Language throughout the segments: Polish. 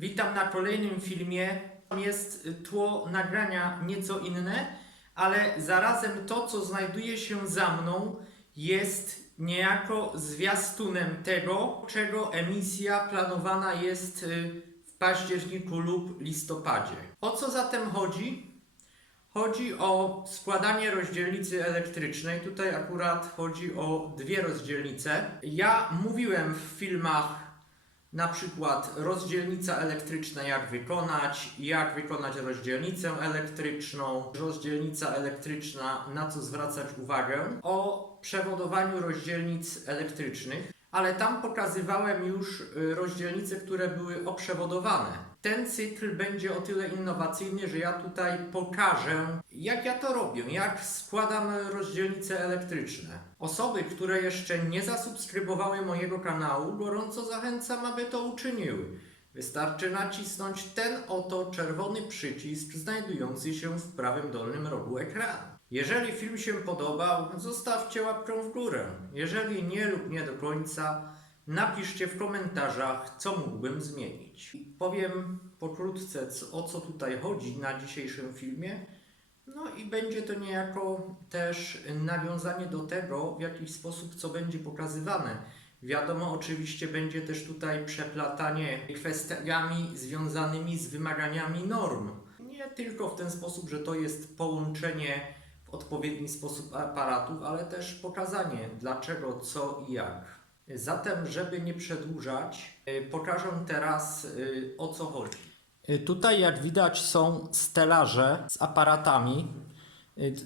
Witam na kolejnym filmie. Jest tło nagrania nieco inne, ale zarazem to, co znajduje się za mną, jest niejako zwiastunem tego, czego emisja planowana jest y, w październiku lub listopadzie. O co zatem chodzi? Chodzi o składanie rozdzielnicy elektrycznej. Tutaj akurat chodzi o dwie rozdzielnice. Ja mówiłem w filmach na przykład rozdzielnica elektryczna, jak wykonać, jak wykonać rozdzielnicę elektryczną, rozdzielnica elektryczna, na co zwracać uwagę, o przewodowaniu rozdzielnic elektrycznych, ale tam pokazywałem już y, rozdzielnice, które były oprzewodowane. Ten cykl będzie o tyle innowacyjny, że ja tutaj pokażę, jak ja to robię, jak składam rozdzielnice elektryczne. Osoby, które jeszcze nie zasubskrybowały mojego kanału, gorąco zachęcam, aby to uczyniły. Wystarczy nacisnąć ten oto czerwony przycisk znajdujący się w prawym dolnym rogu ekranu. Jeżeli film się podobał, zostawcie łapkę w górę. Jeżeli nie lub nie do końca, napiszcie w komentarzach, co mógłbym zmienić. Powiem pokrótce, o co tutaj chodzi na dzisiejszym filmie. No i będzie to niejako też nawiązanie do tego, w jaki sposób co będzie pokazywane. Wiadomo, oczywiście będzie też tutaj przeplatanie kwestiami związanymi z wymaganiami norm. Nie tylko w ten sposób, że to jest połączenie odpowiedni sposób aparatów, ale też pokazanie dlaczego, co i jak. Zatem, żeby nie przedłużać, y, pokażę teraz y, o co chodzi. Y, Tutaj, jak widać, są stelaże z aparatami.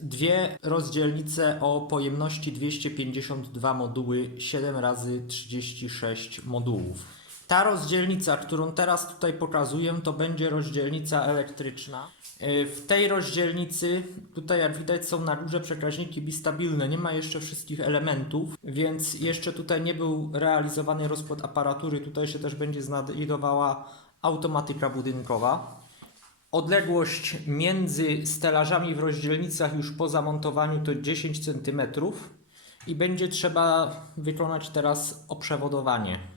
Dwie rozdzielnice o pojemności 252 moduły, 7 razy 36 modułów. Ta rozdzielnica, którą teraz tutaj pokazuję, to będzie rozdzielnica elektryczna. Y, W tej rozdzielnicy, tutaj jak widać, są na górze przekaźniki bistabilne. Nie ma jeszcze wszystkich elementów, więc jeszcze tutaj nie był realizowany rozkład aparatury. Tutaj się też będzie znajdowała automatyka budynkowa. Odległość między stelażami w rozdzielnicach już po zamontowaniu to 10 cm i będzie trzeba wykonać teraz oprzewodowanie.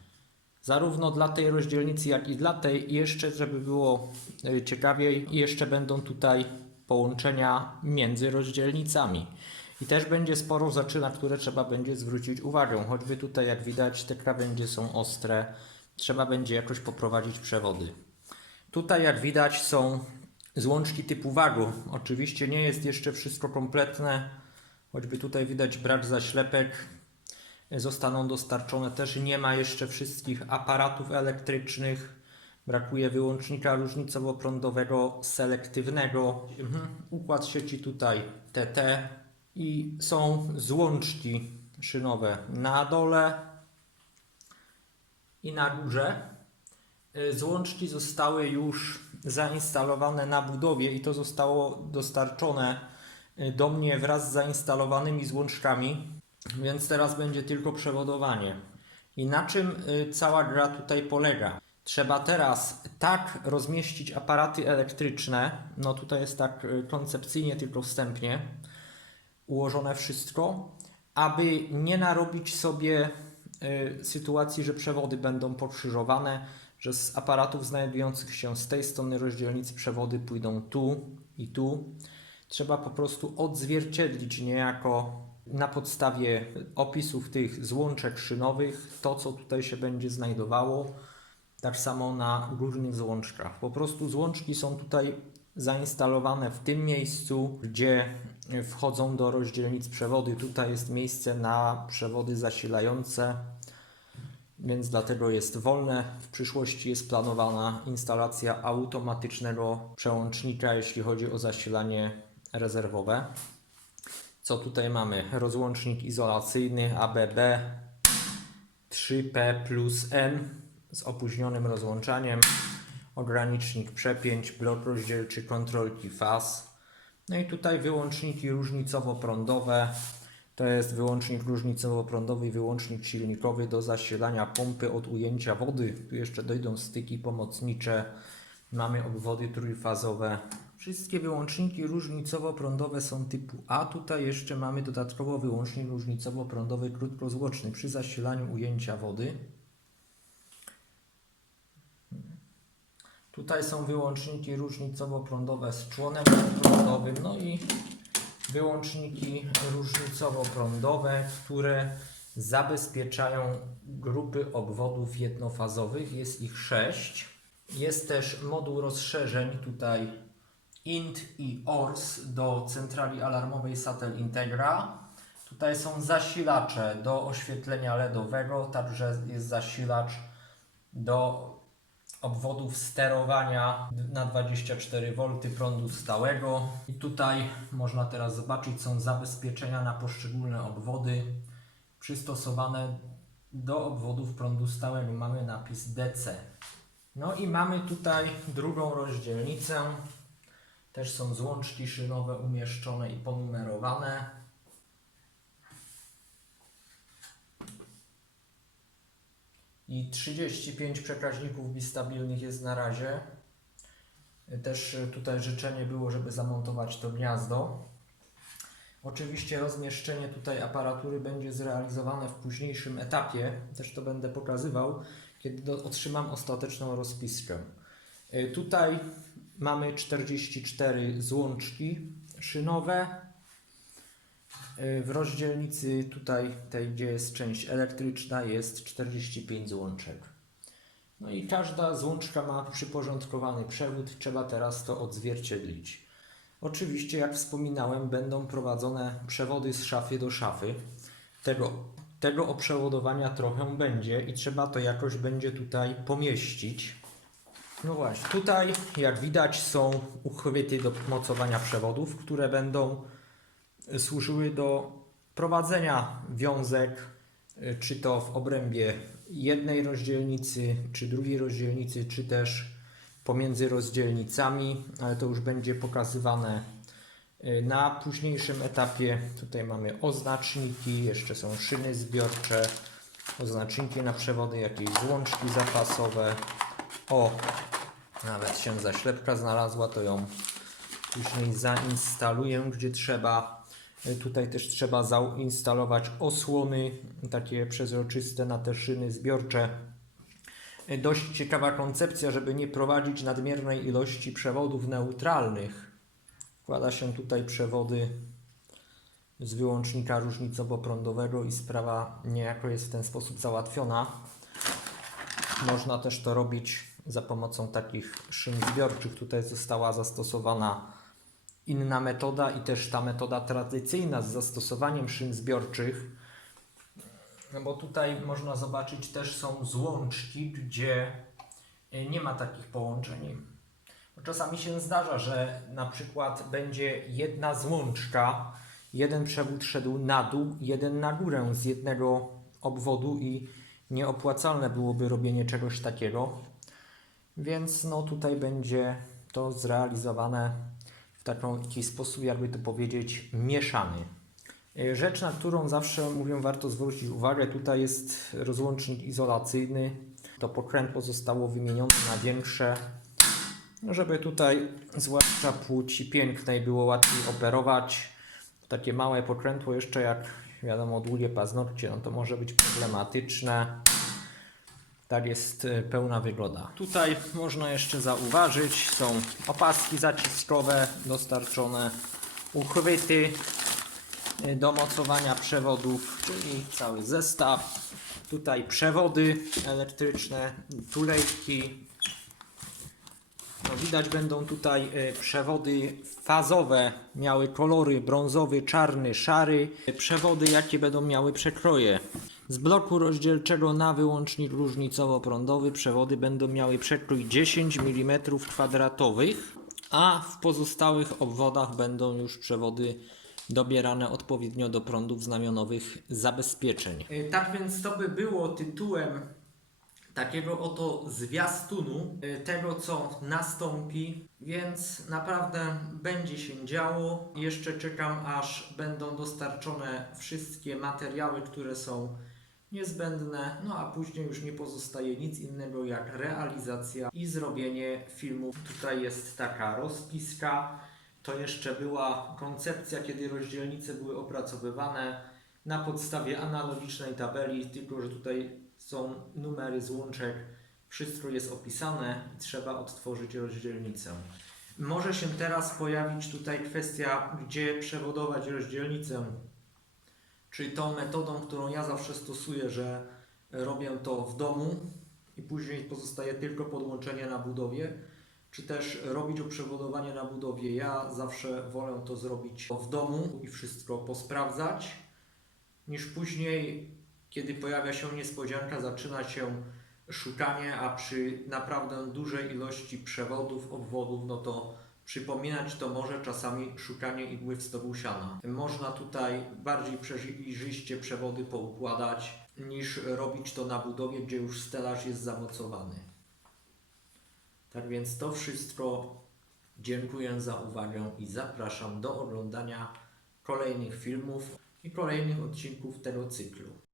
Zarówno dla tej rozdzielnicy, jak i dla tej. I jeszcze, żeby było e, ciekawiej, jeszcze będą tutaj połączenia między rozdzielnicami. I też będzie sporo rzeczy, na które trzeba będzie zwrócić uwagę. Choćby tutaj, jak widać, te krawędzie są ostre. Trzeba będzie jakoś poprowadzić przewody. Tutaj, jak widać, są złączki typu wago. Oczywiście nie jest jeszcze wszystko kompletne, choćby tutaj widać brak zaślepek. Zostaną dostarczone też nie ma jeszcze wszystkich aparatów elektrycznych. Brakuje wyłącznika różnicowo-prądowego selektywnego. Mhm. Układ sieci tutaj TT i są złączki szynowe na dole i na górze. Y, Złączki zostały już zainstalowane na budowie i to zostało dostarczone y, do mnie wraz z zainstalowanymi złączkami, więc teraz będzie tylko przewodowanie. I na czym y, cała gra tutaj polega? Trzeba teraz tak rozmieścić aparaty elektryczne, no tutaj jest tak y, koncepcyjnie, tylko wstępnie ułożone wszystko, aby nie narobić sobie y, sytuacji, że przewody będą pokrzyżowane, że z aparatów znajdujących się z tej strony rozdzielnicy przewody pójdą tu i tu. Trzeba po prostu odzwierciedlić niejako na podstawie opisów tych złączek szynowych to, co tutaj się będzie znajdowało. Tak samo na górnych złączkach. Po prostu złączki są tutaj zainstalowane w tym miejscu, gdzie wchodzą do rozdzielnic przewody. Tutaj jest miejsce na przewody zasilające, więc dlatego jest wolne. W przyszłości jest planowana instalacja automatycznego przełącznika, jeśli chodzi o zasilanie rezerwowe. Co tutaj mamy? Rozłącznik izolacyjny ABB 3P plus N z opóźnionym rozłączaniem, ogranicznik przepięć, blok rozdzielczy, kontrolki faz. No i tutaj wyłączniki różnicowo-prądowe. To jest wyłącznik różnicowo-prądowy i wyłącznik silnikowy do zasilania pompy od ujęcia wody. Tu jeszcze dojdą styki pomocnicze. Mamy obwody trójfazowe. Wszystkie wyłączniki różnicowo-prądowe są typu A. Tutaj jeszcze mamy dodatkowo wyłącznik różnicowo-prądowy krótkozłoczny przy zasilaniu ujęcia wody. Tutaj są wyłączniki różnicowo-prądowe z członem prądowym, no i wyłączniki różnicowo-prądowe, które zabezpieczają grupy obwodów jednofazowych. Jest ich sześć. Jest też moduł rozszerzeń tutaj INT i ORS do centrali alarmowej Satel Integra. Tutaj są zasilacze do oświetlenia LEDowego, także jest zasilacz do obwodów sterowania na 24 V prądu stałego. I tutaj można teraz zobaczyć, są zabezpieczenia na poszczególne obwody przystosowane do obwodów prądu stałego. Mamy napis DC. No i mamy tutaj drugą rozdzielnicę. Też są złączki szynowe umieszczone i ponumerowane. I 35 przekaźników bistabilnych jest na razie. Też tutaj życzenie było, żeby zamontować to gniazdo. Oczywiście rozmieszczenie tutaj aparatury będzie zrealizowane w późniejszym etapie. Też to będę pokazywał, kiedy otrzymam ostateczną rozpiskę. Y, Tutaj mamy 44 złączki szynowe. Y, W rozdzielnicy tutaj, tej gdzie jest część elektryczna, jest 45 złączek. No i każda złączka ma przyporządkowany przewód, trzeba teraz to odzwierciedlić. Oczywiście, jak wspominałem, będą prowadzone przewody z szafy do szafy. Tego, tego oprzewodowania trochę będzie i trzeba to jakoś będzie tutaj pomieścić. No właśnie, tutaj jak widać są uchwyty do mocowania przewodów, które będą służyły do prowadzenia wiązek, y, czy to w obrębie jednej rozdzielnicy, czy drugiej rozdzielnicy, czy też pomiędzy rozdzielnicami, ale to już będzie pokazywane y, na późniejszym etapie. Tutaj mamy oznaczniki, jeszcze są szyny zbiorcze, oznaczniki na przewody, jakieś złączki zapasowe. O, nawet się zaślepka znalazła, to ją później zainstaluję, gdzie trzeba. Y, Tutaj też trzeba zainstalować osłony takie przezroczyste na te szyny zbiorcze. Y, Dość ciekawa koncepcja, żeby nie prowadzić nadmiernej ilości przewodów neutralnych. Wkłada się tutaj przewody z wyłącznika różnicowo-prądowego i sprawa niejako jest w ten sposób załatwiona. Można też to robić za pomocą takich szyn zbiorczych. Tutaj została zastosowana inna metoda i też ta metoda tradycyjna z zastosowaniem szyn zbiorczych. No bo tutaj można zobaczyć też są złączki, gdzie y, nie ma takich połączeń. Bo Czasami się zdarza, że na przykład będzie jedna złączka, jeden przewód szedł na dół, jeden na górę z jednego obwodu i nieopłacalne byłoby robienie czegoś takiego. Więc no tutaj będzie to zrealizowane w taki sposób, jakby to powiedzieć, mieszany. Y, Rzecz, na którą zawsze mówię, warto zwrócić uwagę, tutaj jest rozłącznik izolacyjny. To pokrętło zostało wymienione na większe, no żeby tutaj, zwłaszcza płci pięknej, było łatwiej operować. Takie małe pokrętło, jeszcze jak wiadomo, długie paznokcie, no to może być problematyczne. Tak jest y, pełna wygoda. Tutaj można jeszcze zauważyć, są opaski zaciskowe dostarczone, uchwyty y, do mocowania przewodów, czyli cały zestaw. Tutaj przewody elektryczne, tulejki. No widać będą tutaj y, przewody fazowe, miały kolory brązowy, czarny, szary. Przewody jakie będą miały przekroje. Z bloku rozdzielczego na wyłącznik różnicowo-prądowy przewody będą miały przekrój 10 mm kwadratowych, a w pozostałych obwodach będą już przewody dobierane odpowiednio do prądów znamionowych zabezpieczeń. Tak więc to by było tytułem takiego oto zwiastunu y, tego, co nastąpi, więc naprawdę będzie się działo. Jeszcze czekam, aż będą dostarczone wszystkie materiały, które są niezbędne, no a później już nie pozostaje nic innego jak realizacja i zrobienie filmu. Tutaj jest taka rozpiska. To jeszcze była koncepcja, kiedy rozdzielnice były opracowywane na podstawie analogicznej tabeli, tylko że tutaj są numery złączek Wszystko jest opisane i trzeba odtworzyć rozdzielnicę. Może się teraz pojawić tutaj kwestia, gdzie przewodować rozdzielnicę. Czy tą metodą, którą ja zawsze stosuję, że robię to w domu i później pozostaje tylko podłączenie na budowie, czy też robić przewodowanie na budowie. Ja zawsze wolę to zrobić w domu i wszystko posprawdzać, niż później, kiedy pojawia się niespodzianka, zaczyna się szukanie, a przy naprawdę dużej ilości przewodów, obwodów, no to przypominać to może czasami szukanie igły w stogu siana. Można tutaj bardziej przejrzyście przewody poukładać, niż robić to na budowie, gdzie już stelaż jest zamocowany. Tak więc to wszystko. Dziękuję za uwagę i zapraszam do oglądania kolejnych filmów i kolejnych odcinków tego cyklu.